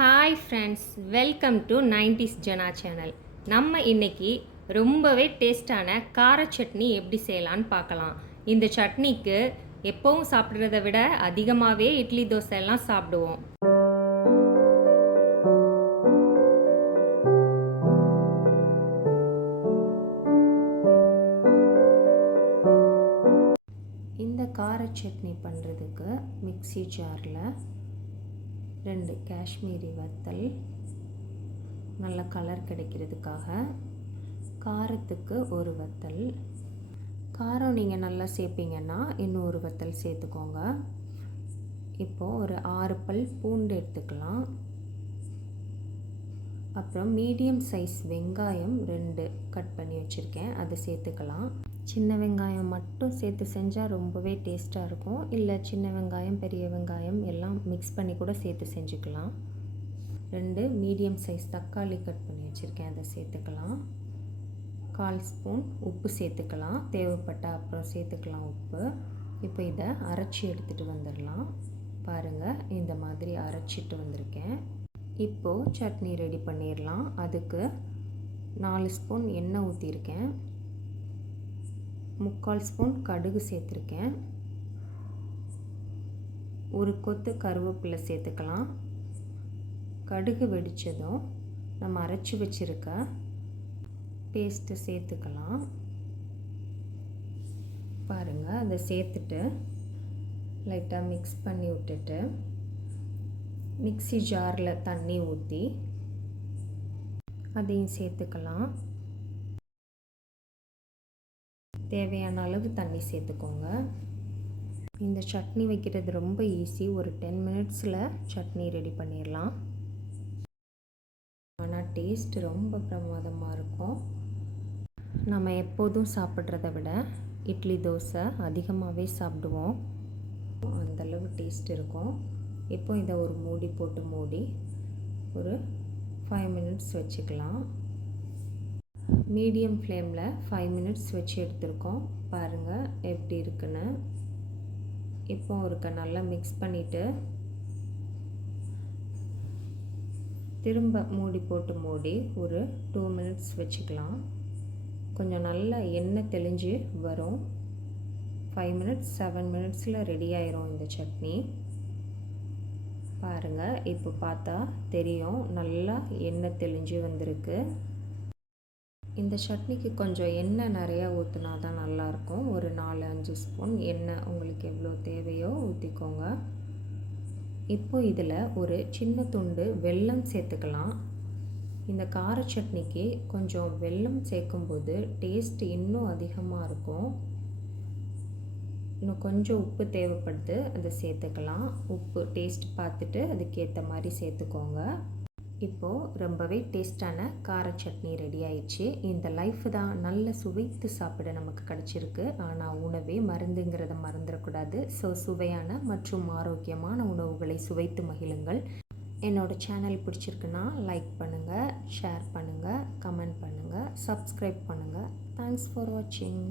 Hi friends, welcome to 90s Jana channel. நம்ம இன்னைக்கு ரொம்பவே டேஸ்டான கார சட்னி எப்படி செய்யலான்னு பார்க்கலாம். இந்த சட்னிக்கு எப்பவும் சாப்பிட்றத விட அதிகமாகவே இட்லி தோசை எல்லாம் சாப்பிடுவோம். இந்த கார சட்னி பண்ணுறதுக்கு மிக்ஸி ஜாரில் 2 காஷ்மீரி வத்தல், நல்ல கலர் கிடைக்கிறதுக்காக, காரத்துக்கு ஒரு வத்தல். காரம் நீங்கள் நல்லா சேர்ப்பீங்கன்னா இன்னும் ஒரு வத்தல் சேர்த்துக்கோங்க. இப்போது ஒரு 6 பல் பூண்டு எடுத்துக்கலாம். அப்புறம் மீடியம் சைஸ் வெங்காயம் 2 கட் பண்ணி வச்சுருக்கேன், அதை சேர்த்துக்கலாம். சின்ன வெங்காயம் மட்டும் சேர்த்து செஞ்சால் ரொம்பவே டேஸ்ட்டாக இருக்கும். இல்லை சின்ன வெங்காயம் பெரிய வெங்காயம் எல்லாம் மிக்ஸ் பண்ணி கூட சேர்த்து செஞ்சுக்கலாம். 2 மீடியம் சைஸ் தக்காளி கட் பண்ணி வச்சுருக்கேன், அதை சேர்த்துக்கலாம். 1/4 ஸ்பூன் உப்பு சேர்த்துக்கலாம், தேவைப்பட்ட அப்புறம் சேர்த்துக்கலாம் உப்பு. இப்போ இதை அரைச்சி எடுத்துகிட்டு வந்துடலாம். பாருங்கள், இந்த மாதிரி அரைச்சிட்டு வந்திருக்கேன். இப்போது சட்னி ரெடி பண்ணிடலாம். அதுக்கு 4 ஸ்பூன் எண்ணெய் ஊற்றிருக்கேன், 3/4 ஸ்பூன் கடுகு சேர்த்துருக்கேன், ஒரு கொத்து கருவேப்பிலை சேர்த்துக்கலாம். கடுகு வெடித்ததும் நம்ம அரைச்சி வச்சுருக்க பேஸ்ட்டு சேர்த்துக்கலாம். பாருங்கள், அதை சேர்த்துட்டு லைட்டாக மிக்ஸ் பண்ணி விட்டுட்டு மிக்ஸி ஜாரில் தண்ணி ஊற்றி அதையும் சேர்த்துக்கலாம். தேவையான அளவு தண்ணி சேர்த்துக்கோங்க. இந்த சட்னி வைக்கிறது ரொம்ப ஈஸி. ஒரு 10 மினிட்ஸில் சட்னி ரெடி பண்ணிடலாம். ஆனால் டேஸ்ட் ரொம்ப பிரமாதமாக இருக்கும். நம்ம எப்போதும் சாப்பிட்றத விட இட்லி தோசை அதிகமாகவே சாப்பிடுவோம், அந்தளவு டேஸ்ட் இருக்கும். இப்போ இதை ஒரு மூடி போட்டு மூடி ஒரு 5 மினிட்ஸ் வச்சுக்கலாம். மீடியம் ஃப்ளேமில் 5 மினிட்ஸ் வச்சு எடுத்துருக்கோம். பாருங்கள் எப்படி இருக்குன்னு. இப்போ ஒருக்க நல்லா மிக்ஸ் பண்ணிவிட்டு திரும்ப மூடி போட்டு மூடி ஒரு 2 மினிட்ஸ் வச்சுக்கலாம். கொஞ்சம் நல்லா எண்ணெய் தெளிஞ்சு வரும். 5 மினிட்ஸ் 7 மினிட்ஸில் ரெடி ஆயிரும் இந்த சட்னி. பாருங்கள், இப்போ பார்த்தா தெரியும், நல்லா எண்ணெய் தெளிஞ்சு வந்திருக்கு. இந்த சட்னிக்கு கொஞ்சம் எண்ணெய் நிறையா ஊற்றினா தான் நல்லாயிருக்கும். ஒரு 4-5 ஸ்பூன் எண்ணெய் உங்களுக்கு எவ்வளோ தேவையோ ஊற்றிக்கோங்க. இப்போ இதில் ஒரு சின்ன துண்டு வெல்லம் சேர்த்துக்கலாம். இந்த கார சட்னிக்கு கொஞ்சம் வெல்லம் சேர்க்கும்போது டேஸ்ட் இன்னும் அதிகமாக இருக்கும். இன்னும் கொஞ்சம் உப்பு தேவைப்படுது, அதை சேர்த்துக்கலாம். உப்பு டேஸ்ட் பார்த்துட்டு அதுக்கேற்ற மாதிரி சேர்த்துக்கோங்க. இப்போது ரொம்பவே டேஸ்டான கார சட்னி ரெடி ஆயிடுச்சு. இந்த லைஃப் தான் நல்ல சுவைத்து சாப்பிட நமக்கு கிடச்சிருக்கு. ஆனால் உணவே மருந்துங்கிறத மறந்துடக்கூடாது. ஸோ சுவையான மற்றும் ஆரோக்கியமான உணவுகளை சுவைத்து மகிழுங்கள். என்னோடய சேனல் பிடிச்சிருக்குன்னா லைக் பண்ணுங்கள், ஷேர் பண்ணுங்கள், கமெண்ட் பண்ணுங்கள், சப்ஸ்கிரைப் பண்ணுங்கள். தேங்க்ஸ் ஃபார் வாட்சிங்.